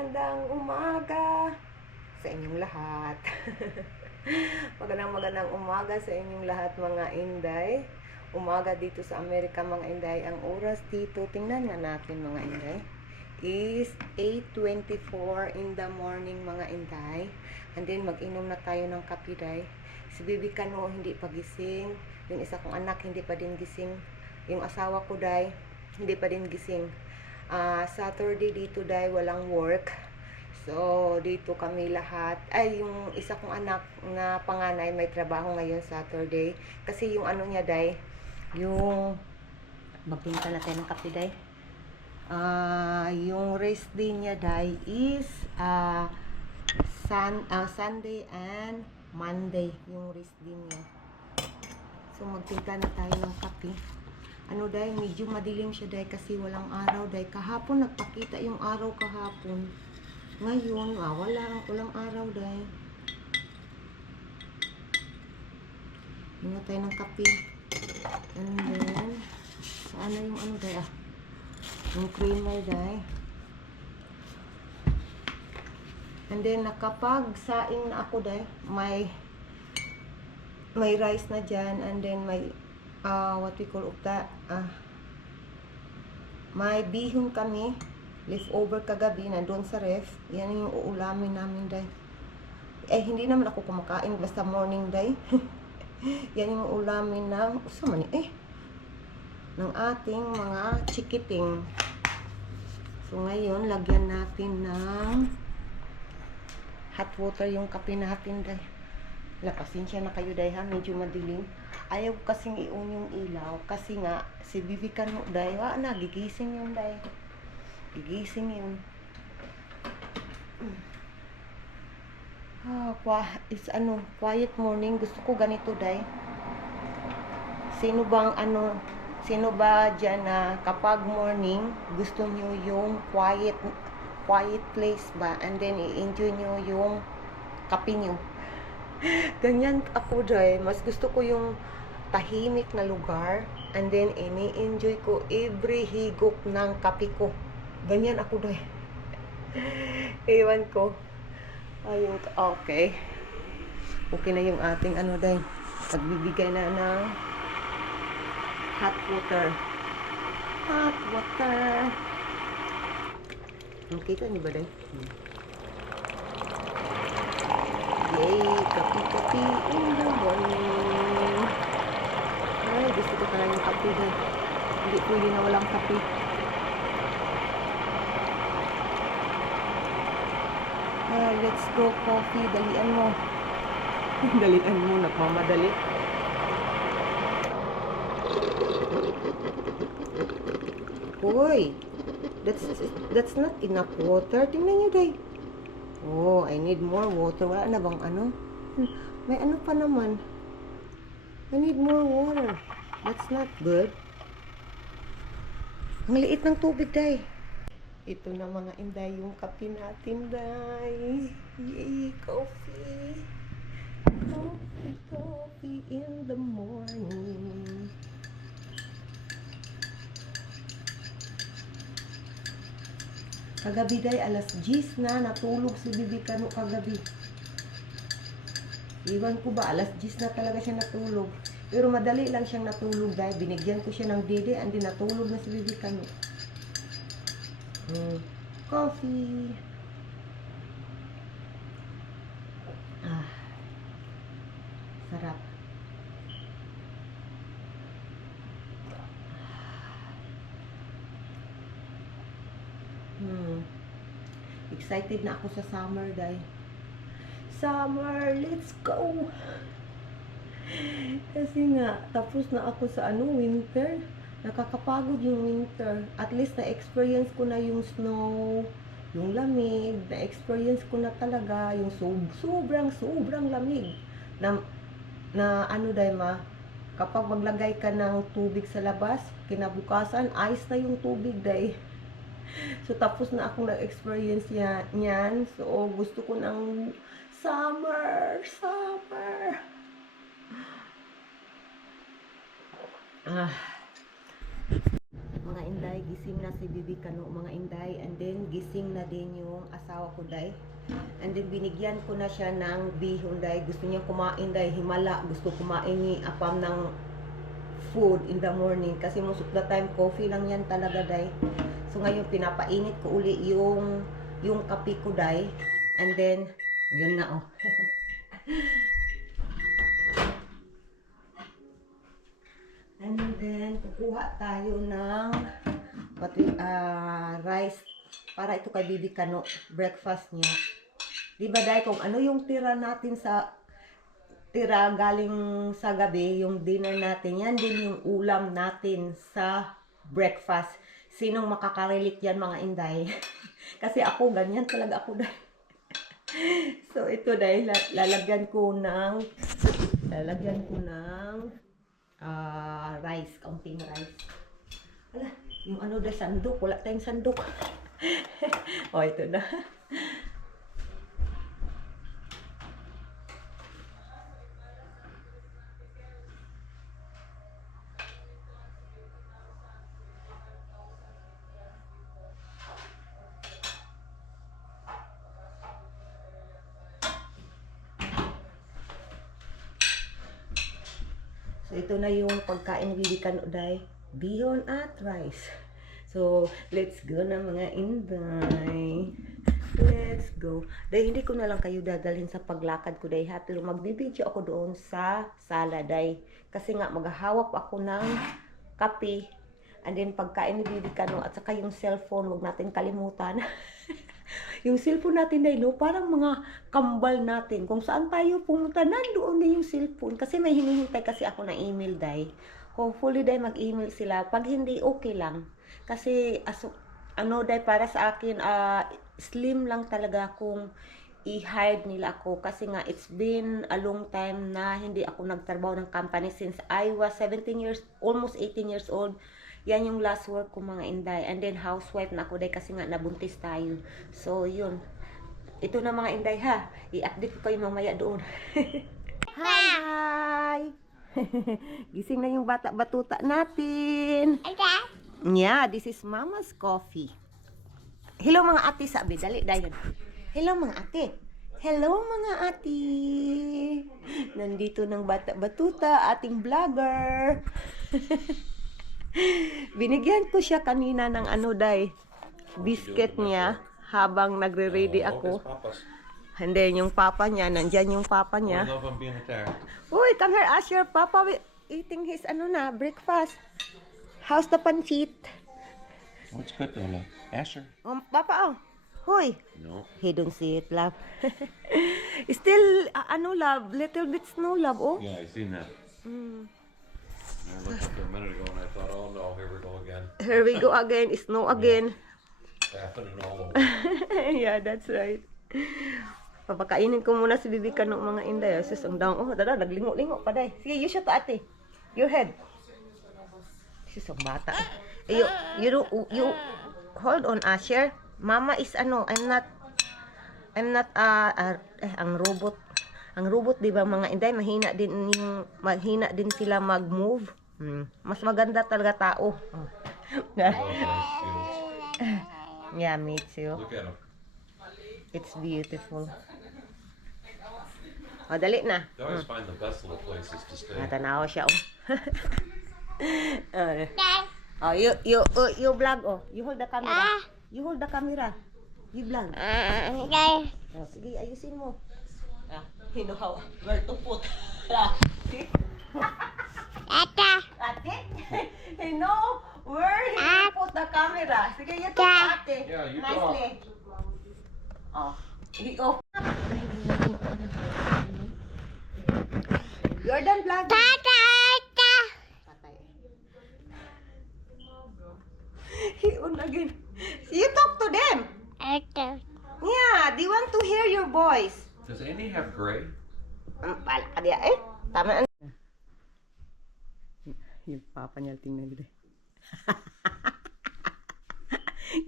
magandang umaga sa inyong lahat. Magandang umaga sa inyong lahat mga Inday. Umaga dito sa Amerika mga Inday. Ang oras dito, tingnan nga natin mga Inday, is 8:24 in the morning mga Inday. And then mag-inom na tayo ng kape day. Si Bibi Kano hindi pa gising. Yung isa kong anak hindi pa din gising. Yung asawa ko day hindi pa din gising. Saturday dito day walang work. So dito kami lahat. Ay, yung isa kong anak na panganay may trabaho ngayon Saturday. Kasi yung ano niya day, yung magpinta na tayo ng kape day. Yung rest day niya day is Sunday and Monday yung rest day niya. So magpinta na tayo ng kape. Ano day, medyo madilim siya day kasi walang araw day. Kahapon nagpakita yung araw kahapon. Ngayon, walang araw day. Inom tayo ng kape. And then, saan na yung ano day yung creamer day. And then, nakapag-saing na ako day. May rice na dyan. And then, may what we call may bihon kami leftover kagabi nandun sa ref. Yan yung uulamin namin day. Hindi naman ako kumakain basta morning day. Yan yung uulamin ng ating mga chikiting. So ngayon lagyan natin ng hot water yung kape natin day. Pasensya na kayo day ha, medyo madilim. Ayaw kasing i-on yung ilaw kasi nga si Bibi Kano day, gigising yun day. Gigising yun. It's quiet morning. Gusto ko ganito day. Sino ba dyan na kapag morning gusto nyo yung quiet place ba, and then i-enjoy nyo yung kape nyo. Ganyan ako day. Mas gusto ko yung tahimik na lugar, and then ini-enjoy ko every higop ng kape ko. Ganyan ako day. Ewan ko. Ayun, okay. Okay na yung ating day. Pagbibigay na ng hot water. Hot water. Nakita niyo ba day? Yay! Kapi-kapi in the morning. Ay, gusto ko talaga yung kape day. Hindi pwede na walang kape. Let's go coffee. Dalian mo. Dalian mo. Nagmamadali. Hoy! That's not enough water. Tingnan nyo day. Oh, I need more water. Wala na bang May pa naman. I need more water. That's not good. Ang liit ng tubig, day. Ito na mga Inday, yung kape natin, day. Yay, coffee. Coffee in the morning. Kagabi day, alas 10 na, natulog si Bibi Kano kagabi. Iwan ko ba, alas 10 na talaga siya natulog. Pero madali lang siyang natulog day. Binigyan ko siya ng dede, and then natulog na si Bibi Kano. Coffee. Sarap. Excited na ako sa summer day. Summer, let's go! Kasi nga, tapos na ako sa winter. Nakakapagod yung winter. At least na-experience ko na yung snow, yung lamig. Na-experience ko na talaga yung sobrang lamig. Na day kapag maglagay ka ng tubig sa labas, kinabukasan, ice na yung tubig day. So, tapos na akong na-experience yan. So, gusto ko ng summer. Mga inday, gising na si Bibi Kano, mga inday. And then, gising na din yung asawa ko, day. And then, binigyan ko na siya ng bihon, day. Gusto niya kumain, day. Himala. Gusto kumain ni Apam ng food in the morning. Kasi most of the time, coffee lang yan talaga, day. So, ngayon, pinapainit ko uli yung kape ko, day. And then, yun na, oh. And then, kukuha tayo ng rice para ito kay Bibi Kano, breakfast niya. Diba, day, kung ano yung tira natin tira galing sa gabi, yung dinner natin, yan din yung ulam natin sa breakfast. Sinong makakarelate yan, mga inday? Kasi ako, ganyan talaga ako, day. So, ito, day, lalagyan ko ng rice, kaunting rice. Wala, yung ano day, sandok. Wala tayong sandok. O, ito na. So, ito na yung pagkain Bibi Kano, day. Bihon at rice. So, let's go na, mga inday. Let's go. Day, hindi ko na lang kayo dadalhin sa paglakad ko, day. Pero magbibidyo ako doon sa sala, day. Kasi nga, maghahawak ako ng kape. And then, pagkain ni Bibi Kano at saka yung cellphone, huwag natin kalimutan. Yung cellphone natin, day, no? Parang mga kambal natin. Kung saan tayo pumunta, nandoon din yung cellphone. Kasi may hinihintay kasi ako na email, day. Hopefully, day, mag-email sila. Pag hindi, okay lang. Kasi, ano, day, para sa akin, slim lang talaga kung i-hire nila ako. Kasi nga, it's been a long time na hindi ako nagtrabaho ng company since I was 17 years, almost 18 years old. Yan yung last work ko, mga inday. And then housewife na ako, day, kasi nga nabuntis tayo. So yun. Ito na, mga inday, ha. I-update ko kayo mamaya doon. Hi! Gising na yung bata-batuta natin. Yeah, this is Mama's coffee. Hello, mga ate, sabi. Dali, dayon. Hello, mga ate. Hello, mga ate. Nandito ng bata-batuta, ating vlogger. Binigyan ko siya kanina ng ano, day, biscuit niya habang nagre-ready ako. And then yung papa niya, nandyan yung papa niya. Uy, come here, Asher. Papa eating his breakfast. How's the pancit? What's good, Lola? Asher? Papa, Hoy. No. He don't see it, love. Still, love, little bit snow, love, oh. Yeah, I seen that. I looked up there a minute ago and I thought, oh no, here we go again. Here we go again, snow again. Happening all over. Yeah, that's right. Papakainin ko muna si Bibi Kano, mga inday. Sus, ang daong. Oh, dada, naglingo-lingo pa, day. Sige, you shoot to ate. Your head. Sus, ang bata. You hold on, Asher. Mama is I'm not, ang robot. Ang robot, di ba, mga inday, mahina din sila mag-move. Mas maganda talaga tao. Oh. Yeah, me too. Look at him. It's beautiful. O, dali na. They always find the best little places to stay. Natanawa siya, oh. Oh, you vlog, oh. You hold the camera. You hold the camera. You vlog. Oh, sige, ayusin mo. You know how, where to put. See? Ate? You know where he put the camera. Sige, you talk, ate. Yeah, you nicely. Oh, off. You're done vlogging. Patay. He on again. You talk to them. Yeah, they want to hear your voice. Does Andy have gray? Pala ka diya, eh. Tama. Yung papa niya, tingnan nila.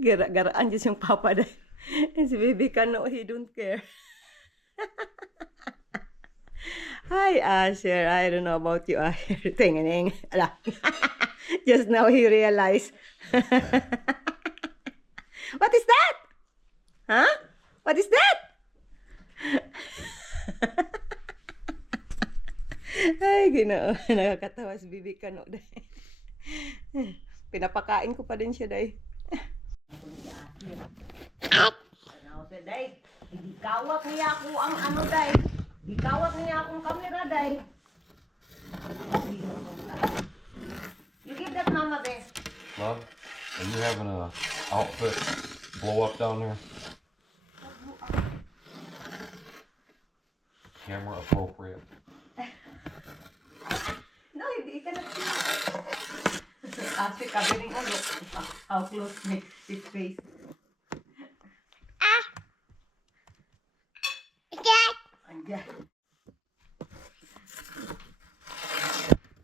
Gara-garaan dyan yung papa dahil. Si Bibi Kano, he don't care. Hi, Asher. I don't know about you, Asher. Tingnan. Ala. Just now he realized. What is that? Huh? What is that? Ay, ginoo. Nakakatawa si Bibi Kano, day. Pinapakain ko pa din siya, day. Ano siya, day? Gikawat niya ako ang ano, day. Gikawat niya akong kamera, day. You give that mama, day. Love, are you having a outfit blow up down there? Camera appropriate. No, hindi ka na. Kasi kabiring ulo. How close makes his face. Andiyan.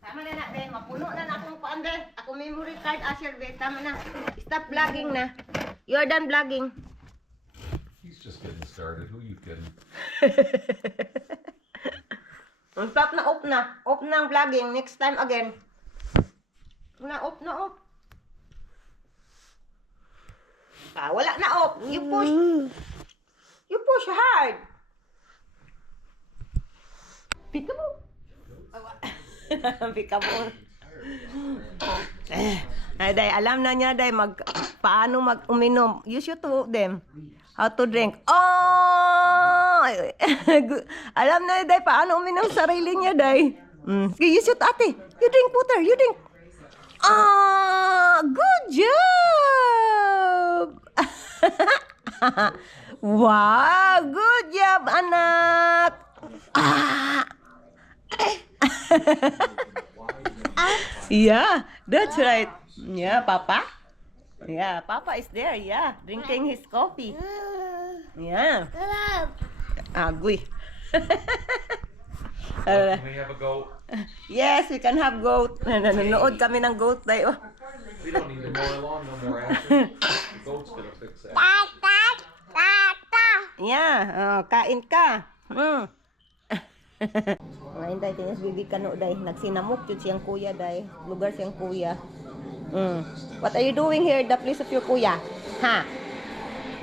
Tama na na, be. Mapuno na na akong paan, be. Ako memory card, Asher, be. Tama na. Stop vlogging na. You're done vlogging. He's just getting started. Who you kidding? Stop na, off na. Off na ang vlogging. Next time again. Na, off na, off. Ah, wala na, off. You push. You push hard. Peekaboo. Peekaboo. Ay, day, alam na niya, day, paano mag-uminom. You should to them. How to drink. Oh! Alam na, day, paano uminom sarili niya, day. Sige, you should, ate. You drink water, you drink. Ah, good job! Wow, good job, anak. Ah. Yeah, that's right. Yeah, Papa. Yeah, Papa is there. Yeah, drinking his coffee. Yeah. Agoy. Can we have a goat? Yes, we can have goat. Nanonood kami ng goat tayo. We don't need to mow our lawn no more, Asher. The goat's gonna fix that. Yeah, kain ka. Ngayon tayo, tinis Bibi Kano, day. Nagsinamok yun siyang kuya, day. Lugar siyang kuya. What are you doing here, the place of your kuya? Ha?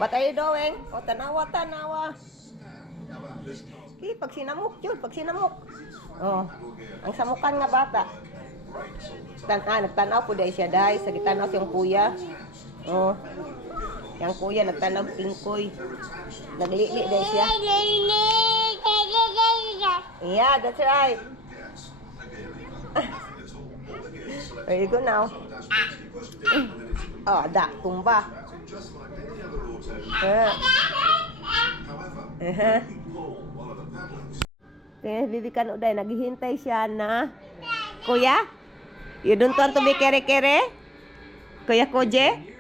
What are you doing? O, tanawa, tanawa. Okay, pag sinamok yun, pag sinamok. Oh, ang samukan nga bata. Nagtanaw po day siya, day. Sa gitanaw siyang kuya. Oh, yung kuya, nagtanaw tingkoy. Naglili day siya. Yeah, that's right. There you go now. Oh, da, tumba. Tingnan, Bibi Kano, day, naghihintay siya na. Kuya? You don't want to be kere-kere? Kuya Koje?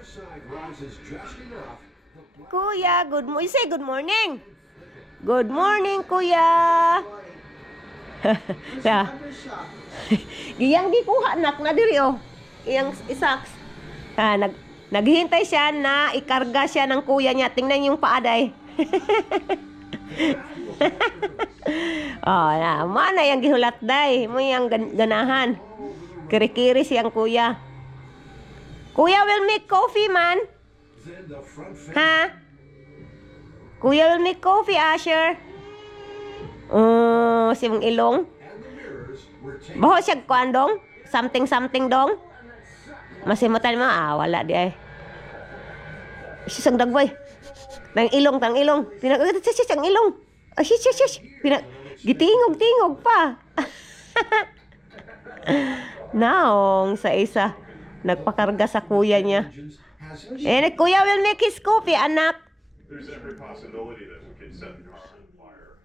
Kuya, good morning. Say good morning. Good morning, Kuya. Giyang di kuha anak na diri oh. Iyang isaks. Naghihintay siya na ikarga siya ng kuya niya. Tingnan yung paaday. Oh, na mana yang gihulat day. Mo yang ganahan. Kiri-kiri siyang kuya. Kuya will make coffee, man. Ha? Kuya will make coffee, Asher. Si mong ilong. Baho siya kuandong. Something dong. Masimutan mo. Wala di ay. Sisang dagway. Tang ilong. Sisang ang ilong. Sis. Gitingog pa. Naong sa isa. Nagpakarga sa kuya niya. Kuya will make his coffee, anak. There's every possibility that we could set the car on fire.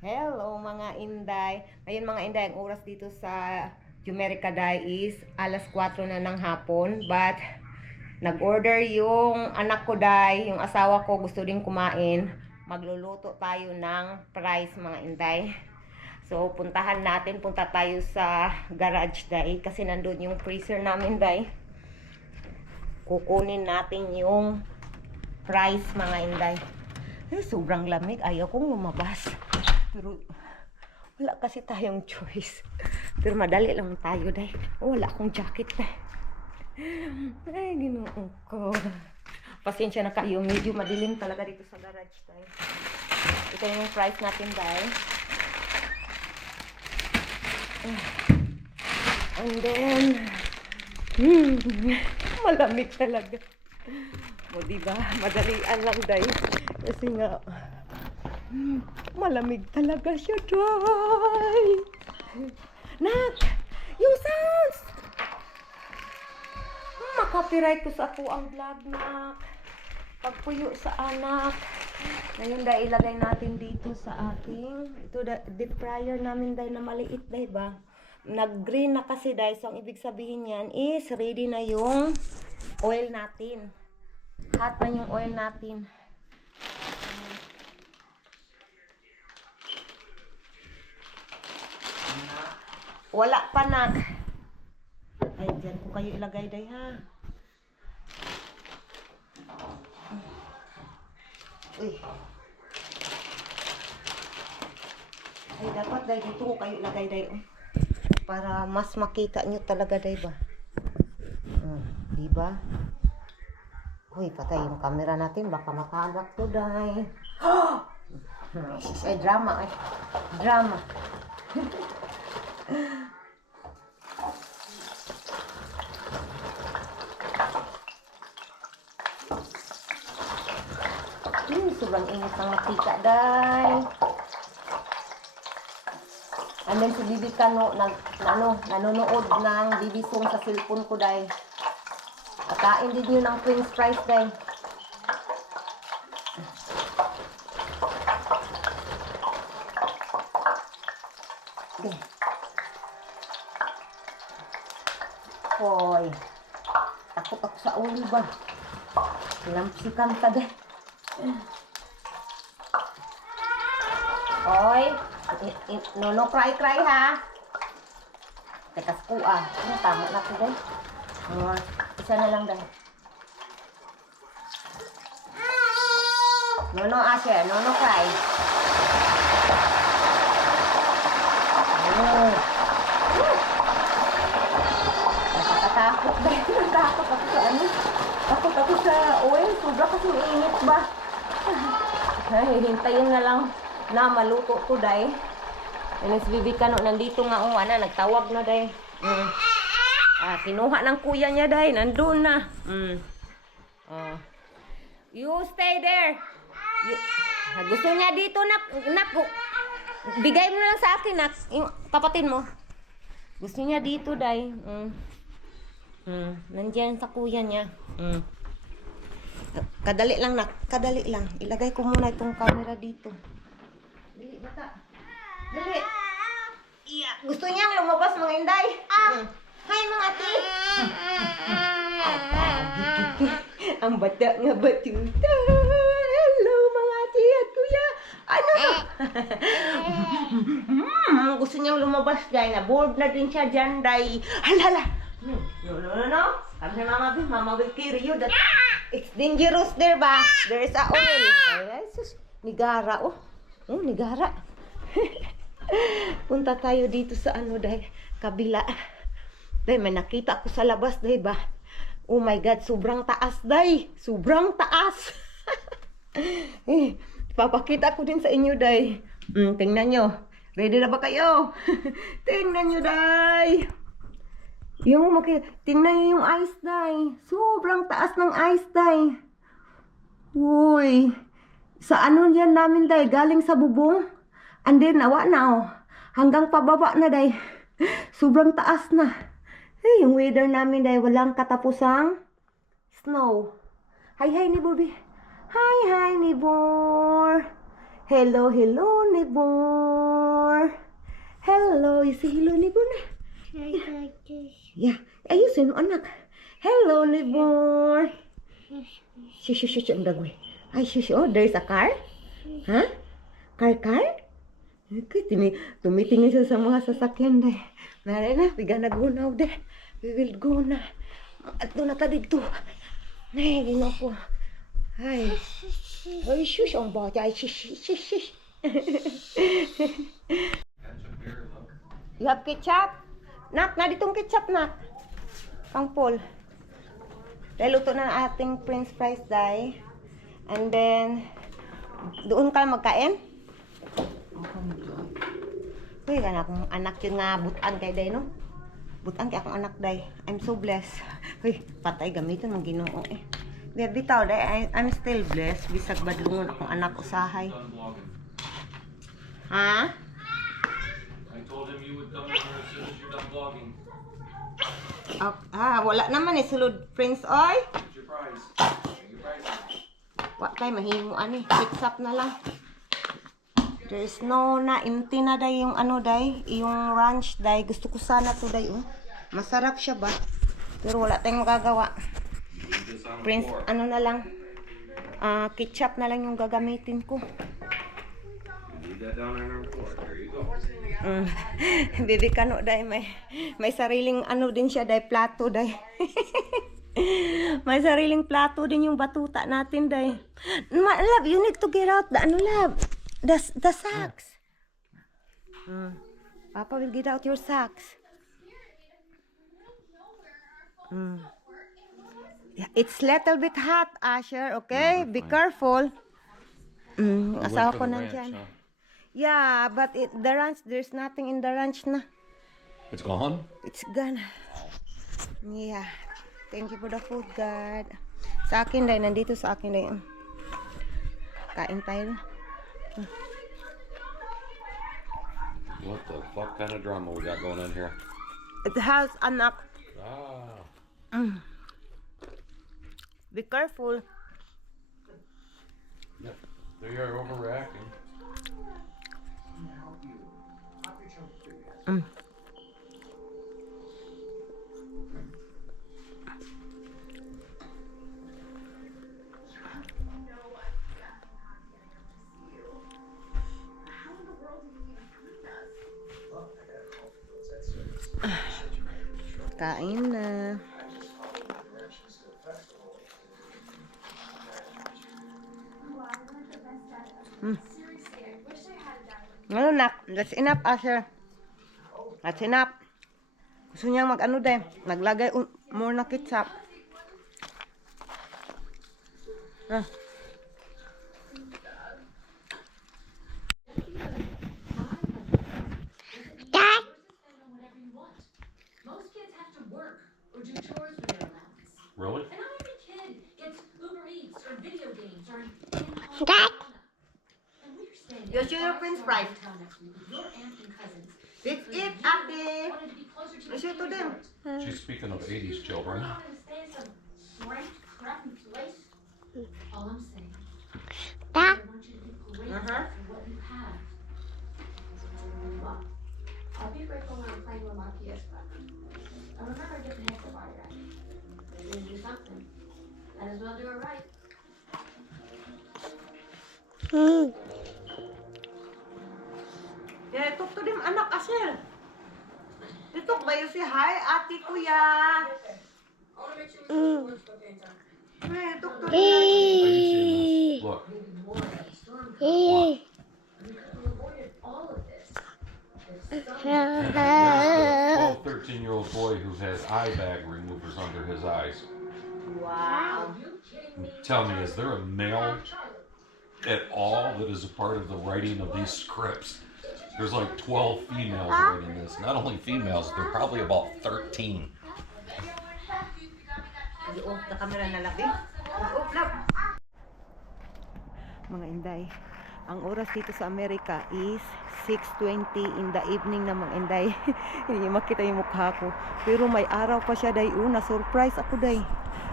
Hello mga Inday. Ngayon mga Inday, ang oras dito sa Jumerica Day is alas 4 na ng hapon. But nag-order yung anak ko Day, yung asawa ko gusto din kumain. Magluluto tayo ng fries mga Inday. So punta tayo sa garage Day kasi nandun yung freezer namin Day. Kukunin natin yung fries mga Inday. Sobrang lamig, ayaw kong lumabas. Pero Wala kasi tayong choice. Pero madali lang tayo, day. Wala akong jacket, day. Ay, Ginoo ko. Pasensya na kayo. Medyo madilim talaga dito sa garage, day. Ito yung price natin, day. And then, malamig talaga. O, diba? Madalian lang, day. Kasi nga, malamig talaga siya, day. Nak! Yung sounds! Makapiright ko sa ako ang vlog, nak. Pagpuyo sa anak. Ngayon, dahil ilagay natin dito sa ating, ito, deep fryer namin, dahil na maliit, dahil ba? Nag-green na kasi, dahil. So, ang ibig sabihin yan is, ready na yung oil natin. Hot na yung oil natin. Wala pa, nak. Ay, dyan ko kayo ilagay, day, ha. Uy. Ay, dapat, day, dito ko kayo ilagay, day, para mas makita nyo talaga, day, ba? Diba? Uy, patay yung camera natin. Baka makagak to, day. Ay, drama, ay. Drama. Sobrang init ng makita, day. And then si Bibi Kano, nanonood ng Bibi Song sa cellphone ko, day. Kain din yun ng French fries, day. Okay. Hoy. Takot ako sa ulo ba? Lampsikan ka, day. Hoy. No cry, ha. Tekas ko, tama na ko, day. Isa na lang, day. No, Asher. No, cry. Nakakatakot, day. Natakot ako sa ano. Takot ako sa oil. Sobra kasi init ba? Ay, hintayin na lang na maluto ko, day. Yung Bibi Kano, nandito nga, nagtawag na, day. Kinuha ng kuya niya, day. Nandun na. You stay there. Gusto niya dito, nak. Bigay mo na lang sa akin, nak. Yung kapatid mo. Gusto niya dito, day. Nandiyan sa kuya niya. Kadali lang, nak. Kadali lang. Ilagay ko muna itong camera dito. Dali, bata. Dali. Iya. Gusto niyang lumabas, mga inday. Hi, mga ati. Ang bata nga batuta. Hello, mga ati at kuya. Ano? Gusto niyang lumabas, day. Na-bored na din siya dyan, day. Halala. No. Mama will carry you. It's dangerous there, ba? There's a oil. Ay, sus. Nigara, nigara. Punta tayo dito sa day, kabila. Day, may nakita ako sa labas, day, ba? Oh my God, sobrang taas, day. Sobrang taas. Papakita ko din sa inyo, day. Tingnan nyo. Ready na ba kayo? Tingnan nyo, day. Tingnan nyo yung ice, day. Sobrang taas ng ice, day. Uy. Sa yan namin, day. Galing sa bubong. And then, nawa na, hanggang pababa na, day. Sobrang taas na. Yung weather namin, day. Walang katapusang snow. Hi, Nibor. Hi, Nibor. Hello, Nibor. Hello. You say hello, Nibor na? Yeah. Ayusin, anak. Hello, Nibor. Shush, ang dagoy. Ay, shush. Oh, there's a car? Huh? Car? Tumitingin siya sa mga sasakyan, day. Nari na, biga nagunaw, day. We will go na. At doon na dito. Ay, ginaw ko. Ay, shush, ang bata. Ay, shush. You have ketchup? Nak, na ditong ketchup, nak. Pang Paul. Dahil luto na ang ating french fries, day. And then, doon ka magkain? Uy, gana akong anak yun nga, butan kay day, no? Butan kay akong anak, day. I'm so blessed. Uy, patay gamiton ng Ginoo eh. Bitaw, day, I'm still blessed. Bisag badlungon akong anak usahay. Done vlogging. Ha? I told him you would come over as soon as you're done vlogging. Wala naman eh, sulod, Prince Oy. What's your prize? Your prize. Wa kay mahimuan eh, fix up na lang. There is no na empty na day yung ano day, yung ranch day. Gusto ko sana to day oh. Masarap siya ba? Pero wala tayong magagawa. Leave this on the Prince, floor. ano na lang, ketchup na lang yung gagamitin ko. Leave that down on our floor. There you go. Baby Kano day, may sariling ano din siya day, plato day. May sariling plato din yung batuta natin day. Love, you need to get out the ano love, the sacks. Papa will get out your sacks. Yeah, it's little bit hot, Asher, okay? Be careful. Asawa ko nandyan. Yeah, but the ranch, there's nothing in the ranch na. It's gone? It's gone. Yeah. Thank you for the food, God. Sa akin, day. Nandito sa akin, day. Kain tayo. What the fuck kind of drama we got going on here? It has anak. Ah. Be careful. Yep. They are overreacting. Kain na. Ano nak? That's enough, Asher. That's enough. Gusto niyang mag-ano din. Naglagay more na ketchup. Most kids have to work or do chores with their allowance. Really? And not every kid gets Uber Eats or video games or in-home. And we're staying Your sugar french fries. hotel next week with your aunt and cousins. Let's because eat, you Ate. wanted to be closer to the Let's eat to ski them. resort. She's speaking of 80s children. You wanted to stay in some swank, crappy place. All I'm saying is I want you to be grateful for what you have. Well, I'll be grateful when I'm playing with my PS button. I remember I get the heck body right. Maybe you do something. Might as well do it right. Yeah, talk to them, anak, Asher. Dito ba yung si hi, ate, kuya? Hey, talk to them. Are you seeing this? Look. All of this. There's a 12, 13-year-old boy who has eye bag removers under his eyes. Wow. Tell me, is there a male at all that is a part of the writing of these scripts? There's like 12 females writing this. Not only females, they're probably about 13. Off the camera na labi. Off lab. Mga inday, ang oras dito sa Amerika is 6:20 in the evening na mga inday. Hindi niyo makita yung mukha ko. Pero may araw pa siya day. Na-surprise ako day.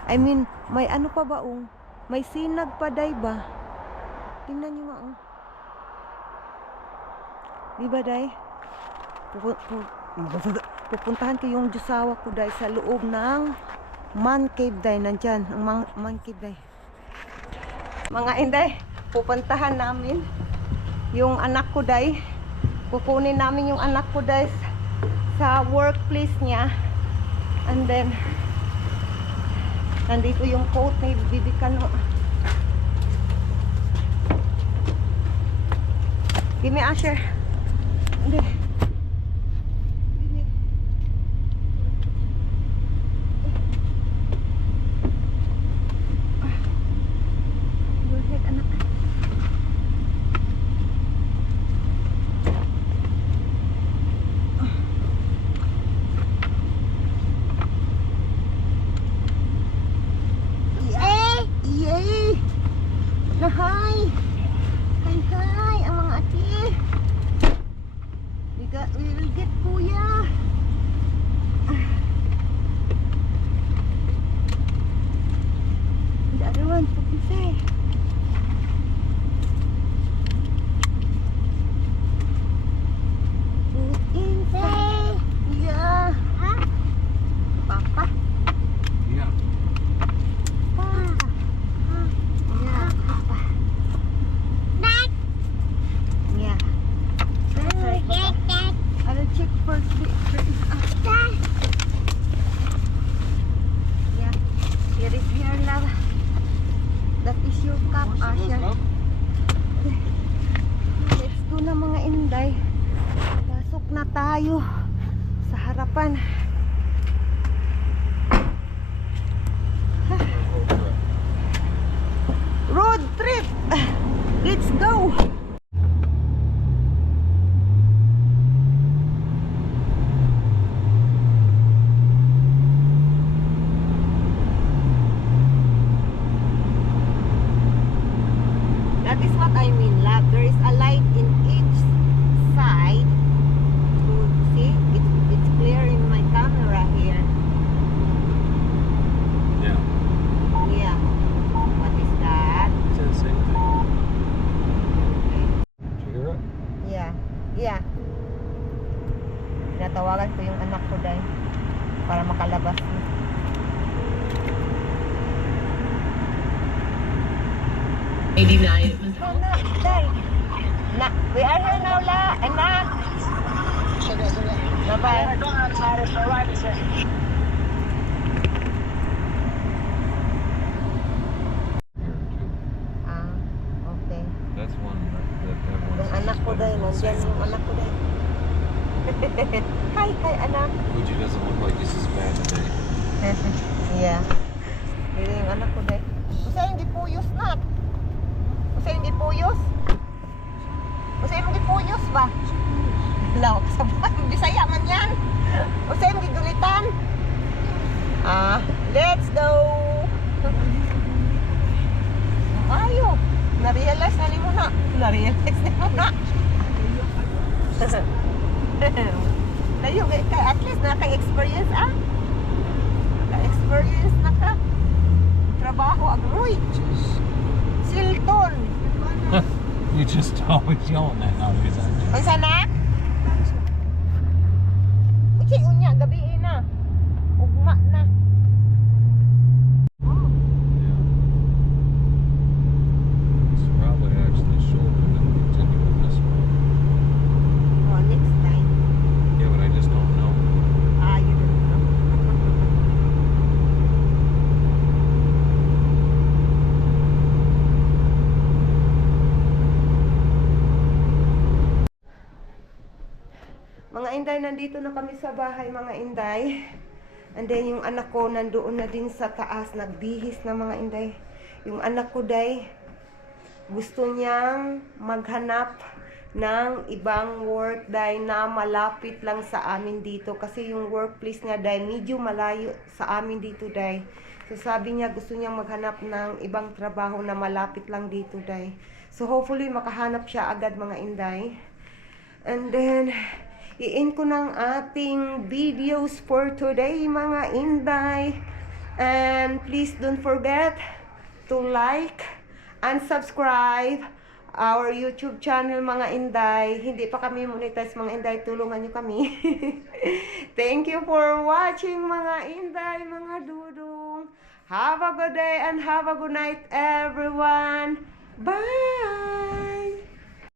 I mean, may ano pa ba may sinag pa day ba? Tingnan niyo nga Diba day? Pupuntahan ko yung Diyosawa ko day sa loob ng man cave day. Nandyan, ang man cave day. Mga inday, pupuntahan namin yung anak ko day. Kukunin namin yung anak ko day sa workplace niya. And then, nandito yung coat ni Bibi Kano. Give me Asher. Hindi. Hi! Hi! Ang mga ati! We will get kuya! The other one, put inside. Put inside. Yeah. Papa. Yeah. Papa. Yeah. Papa. Yeah. Sorry, Papa. I'll check first. Yeah. Here is your love. That is your cup, Asya. Let's go na mga inday. Pasok na tayo sa harapan. Road trip! Let's go! That is what I mean, love. There is a light in each side. To see, it's clear in my camera here. Yeah. Yeah. What is that? It's the same thing. Did you hear it? Yeah. Yeah. Tinatawagan ko yung anak ko dahil para makalabas na. No, no, dahil. Na, we are here now, la. Anak. Bye-bye. Ah, okay. That's one that everyone Yung says anak is ko better dahil, than nandyan St. yung Louis. anak ko dahil. Hi, hi, anak. Fuji doesn't look like this is bad today. Yeah. Dili yung anak ko dahil. Usa yung gipuyos na. Usa yung gipuyos. Usa yung gipuyos ba? Law, sabay. Bisaya man yan. Usa yung gigulitan. Ah, let's go. Ayo. Na-realize na ni mo na. Na-realize na mo na. Layo, at least naka-experience Naka-experience na ka. Trabaho agroy. Silton. You just always yelling that nowadays, aren't you? Ang sanak? Uchi, unya, gabi na. Ugma na. Oh. Yeah. It's probably actually shorter than continuing this way. Oh, next time. Yeah, but I just don't know. Ah, you don't know. Mga inday, nandito na kami sa bahay, mga inday. And then yung anak ko nandoon na din sa taas, nagbihis na, mga inday. Yung anak ko day, gusto niyang maghanap ng ibang work day na malapit lang sa amin dito. Kasi yung workplace niya day, medyo malayo sa amin dito day. So sabi niya gusto niyang maghanap ng ibang trabaho na malapit lang dito day. So hopefully makahanap siya agad, mga inday. And then i-end ko ng ating videos for today, mga inday. And please don't forget to like and subscribe our YouTube channel, mga inday. Hindi pa kami monetize, mga inday. Tulungan nyo kami. Thank you for watching, mga inday, mga dudong. Have a good day and have a good night, everyone. Bye!